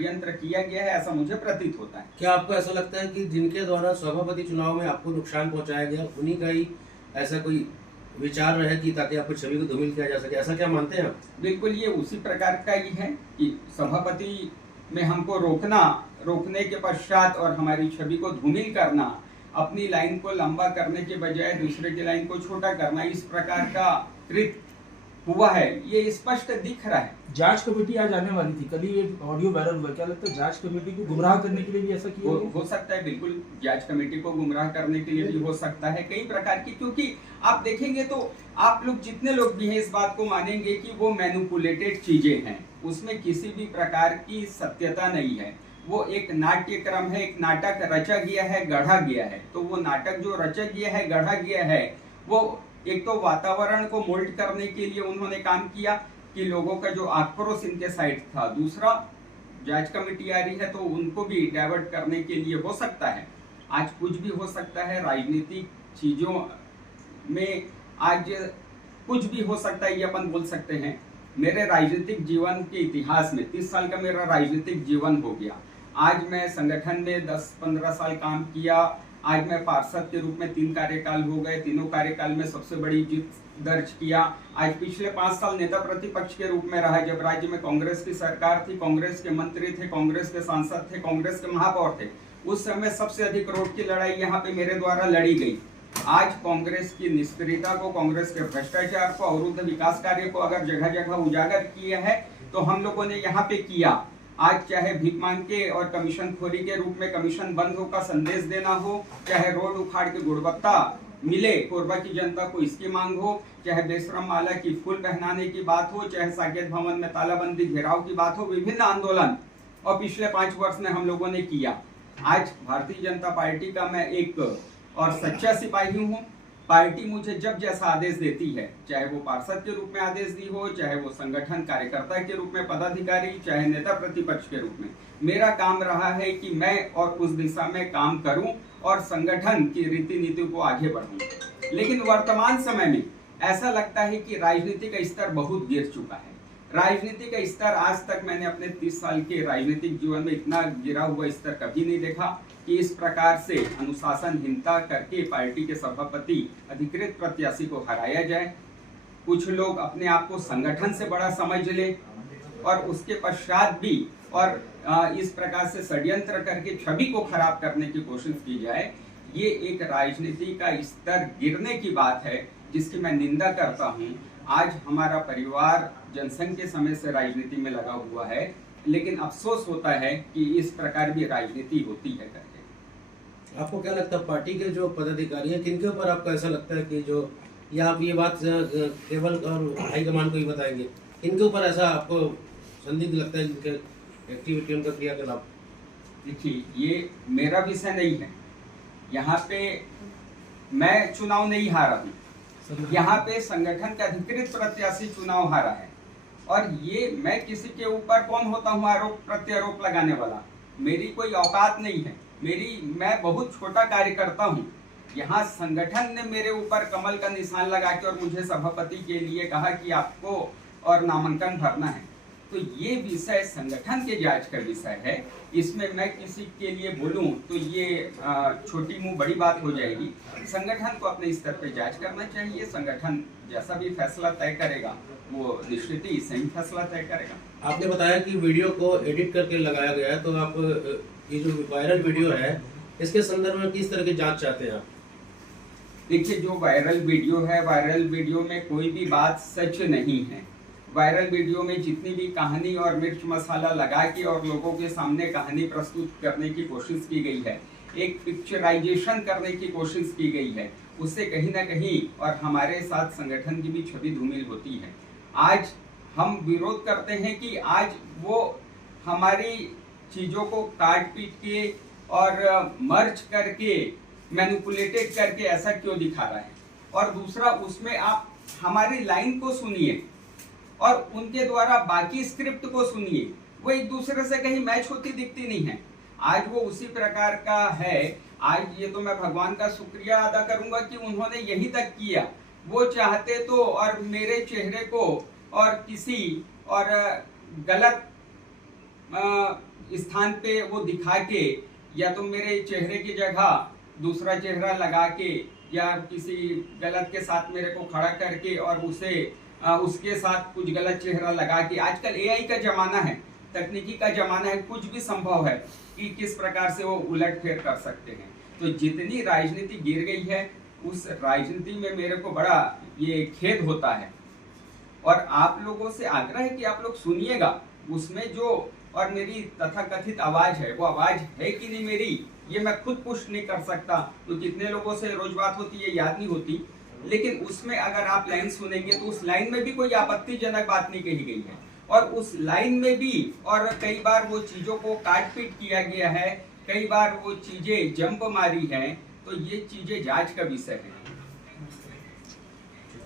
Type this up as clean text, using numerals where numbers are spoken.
षड्यंत्र किया गया है, ऐसा मुझे प्रतीत होता है। क्या आपको ऐसा लगता है कि जिनके द्वारा सभापति चुनाव में आपको नुकसान पहुंचाया गया उन्हीं का ही ऐसा कोई विचार रहे कि ताकि आपकी छवि को धूमिल किया जा सके, ऐसा क्या मानते हैं आप? बिल्कुल, ये उसी प्रकार का ही है कि सभापति में हमको रोकने के पश्चात और हमारी छवि को धूमिल करना, अपनी लाइन को लंबा करने के बजाय दूसरे की लाइन को छोटा करना, इस प्रकार का कृत्य हुआ है, ये स्पष्ट दिख रहा है। जांच कमेटी आज आने वाली थी, कल ही ये ऑडियो वायरल हुआ, क्या लगता है जांच कमेटी को गुमराह करने के लिए भी ऐसा किया हो सकता है, बिल्कुल जांच कमेटी को गुमराह करने के लिए भी हो सकता है, कई प्रकार की, क्योंकि आप देखेंगे तो आप लोग जितने लोग भी हैं इस बात को मानेंगे कि वो मैनिपुलेटेड चीजें हैं, उसमें किसी भी प्रकार की सत्यता नहीं है। वो एक नाट्यक्रम है, एक नाटक रचा गया है, गढ़ा गया है। तो वो नाटक जो रचा गया है, गढ़ा गया है, वो एक तो वातावरण को मोल्ड करने के लिए उन्होंने काम किया कि लोगों का जो आक्रोश इनके साइड था, दूसरा जांच कमेटी आ रही है तो उनको भी डाइवर्ट करने के लिए हो सकता है। आज कुछ भी हो सकता है, राजनीतिक चीजों में आज कुछ भी हो सकता है, ये अपन बोल सकते हैं। मेरे राजनीतिक जीवन के इतिहास में 30 साल का मेरा राजनीतिक जीवन हो गया। आज मैं संगठन में 10-15 साल काम किया। आज मैं पार्षद के रूप में 3 कार्यकाल हो गए, तीनों कार्यकाल में सबसे बड़ी जीत दर्ज किया। आज पिछले 5 साल नेता प्रतिपक्ष के रूप में रहा, जब राज्य में कांग्रेस की सरकार थी, कांग्रेस के मंत्री थे, कांग्रेस के सांसद थे, कांग्रेस के महापौर थे। उस समय सबसे अधिक रोड की लड़ाई यहाँ पे मेरे द्वारा लड़ी गई। आज कांग्रेस की निष्क्रियता को, कांग्रेस के भ्रष्टाचार को, अवरुद्ध विकास कार्य को अगर जगह जगह उजागर किया है तो हम लोगों ने यहाँ पे किया। आज चाहे भीख मांग के और कमीशन खोरी के रूप में कमीशन बंद हो का संदेश देना हो, चाहे रोड उखाड़ के गुणवत्ता मिले कोरबा की जनता को इसकी मांग हो, चाहे बेशरम माला की फूल पहनाने की बात हो, चाहे साकेत भवन में तालाबंदी घेराव की बात हो, विभिन्न आंदोलन और पिछले 5 वर्ष में हम लोगों ने किया। आज भारतीय जनता पार्टी का मैं एक और सच्चा सिपाही हूँ। पार्टी मुझे जब जैसा आदेश देती है, चाहे वो पार्षद के रूप में आदेश दी हो, चाहे वो संगठन कार्यकर्ता के रूप में पदाधिकारी, चाहे नेता प्रतिपक्ष के रूप में, मेरा काम रहा है कि मैं और उस दिशा में काम करूं और संगठन की रीति नीति को आगे बढ़ाऊं। लेकिन वर्तमान समय में ऐसा लगता है कि राजनीति का स्तर बहुत गिर चुका है। राजनीति का स्तर आज तक मैंने अपने 30 साल के राजनीतिक जीवन में इतना गिरा हुआ स्तर कभी नहीं देखा कि इस प्रकार से अनुशासनहीनता करके पार्टी के सभापति अधिकृत प्रत्याशी को हराया जाए। कुछ लोग अपने आप को संगठन से बड़ा समझ ले और उसके पश्चात भी और इस प्रकार से षड्यंत्र करके छवि को खराब करने की कोशिश की जाए। ये एक राजनीति का स्तर गिरने की बात है जिसकी मैं निंदा करता हूँ। आज हमारा परिवार जनसंघ के समय से राजनीति में लगा हुआ है, लेकिन अफसोस होता है कि इस प्रकार भी राजनीति होती है करके। आपको क्या लगता है पार्टी के जो पदाधिकारी हैं किनके ऊपर आपको ऐसा लगता है कि जो, या आप ये बात केवल और हाईकमान को ही बताएंगे, इनके ऊपर ऐसा आपको संदिग्ध लगता है इनके एक्टिविटी, उनका क्रियाकलाप? देखिए, ये मेरा विषय नहीं है। यहाँ पे मैं चुनाव नहीं हारा हूँ, यहाँ पे संगठन का अधिकृत प्रत्याशी चुनाव हारा है और ये मैं किसी के ऊपर कौन होता हूँ आरोप प्रत्यारोप लगाने वाला? मेरी कोई औकात नहीं है। मैं बहुत छोटा कार्यकर्ता हूँ। यहाँ संगठन ने मेरे ऊपर कमल का निशान लगा के और मुझे सभापति के लिए कहा कि आपको और नामांकन भरना है। तो ये विषय संगठन के जांच का विषय है। इसमें मैं किसी के लिए बोलूं तो ये छोटी मुंह बड़ी बात हो जाएगी। संगठन को अपने स्तर पे जांच करना चाहिए। संगठन जैसा भी फैसला तय करेगा वो निश्चित ही सही फैसला तय करेगा। आपने बताया कि वीडियो को एडिट करके लगाया गया है, तो आप ये जो वायरल वीडियो है इसके संदर्भ में किस तरह की जांच चाहते हैं आप? देखिए, जो वायरल वीडियो है, वायरल वीडियो में कोई भी बात सच नहीं है। वायरल वीडियो में जितनी भी कहानी और मिर्च मसाला लगा के और लोगों के सामने कहानी प्रस्तुत करने की कोशिश की गई है, एक पिक्चराइजेशन करने की कोशिश की गई है, उससे कहीं ना कहीं और हमारे साथ संगठन की भी छवि धूमिल होती है। आज हम विरोध करते हैं कि आज वो हमारी चीज़ों को काट पीट के और मर्ज करके मैनिपुलेटेड करके ऐसा क्यों दिखा रहा है। और दूसरा, उसमें आप हमारी लाइन को सुनिए और उनके द्वारा बाकी स्क्रिप्ट को सुनिए, वो एक दूसरे से कहीं मैच होती दिखती नहीं है। आज वो उसी प्रकार का है। आज ये तो मैं भगवान का शुक्रिया अदा करूंगा कि उन्होंने यही तक किया। वो चाहते तो और मेरे चेहरे को और किसी और गलत स्थान पे वो दिखा के या तो मेरे चेहरे की जगह दूसरा चेहरा लगा के या किसी गलत के साथ मेरे को खड़ा करके और उसके साथ कुछ गलत चेहरा लगा के, आजकल एआई का जमाना है, तकनीकी का जमाना है, कुछ भी संभव है कि किस प्रकार से वो उलटफेर कर सकते हैं। तो जितनी राजनीति गिर गई है उस राजनीति में मेरे को बड़ा ये खेद होता है और आप लोगों से आग्रह है कि आप लोग सुनिएगा उसमें जो, और मेरी तथाकथित आवाज है वो आवाज है कि नहीं मेरी, ये मैं खुद पुष्ट नहीं कर सकता, तो कितने लोगों से रोज बात होती है याद नहीं होती, लेकिन उसमें अगर आप लाइन सुनेंगे तो उस लाइन में भी कोई आपत्तिजनक बात नहीं कही गई है और उस लाइन में भी और कई बार वो चीजों को काट पीट किया गया है, कई बार वो चीजें जंप मारी हैं, तो ये चीजें जांच का विषय है।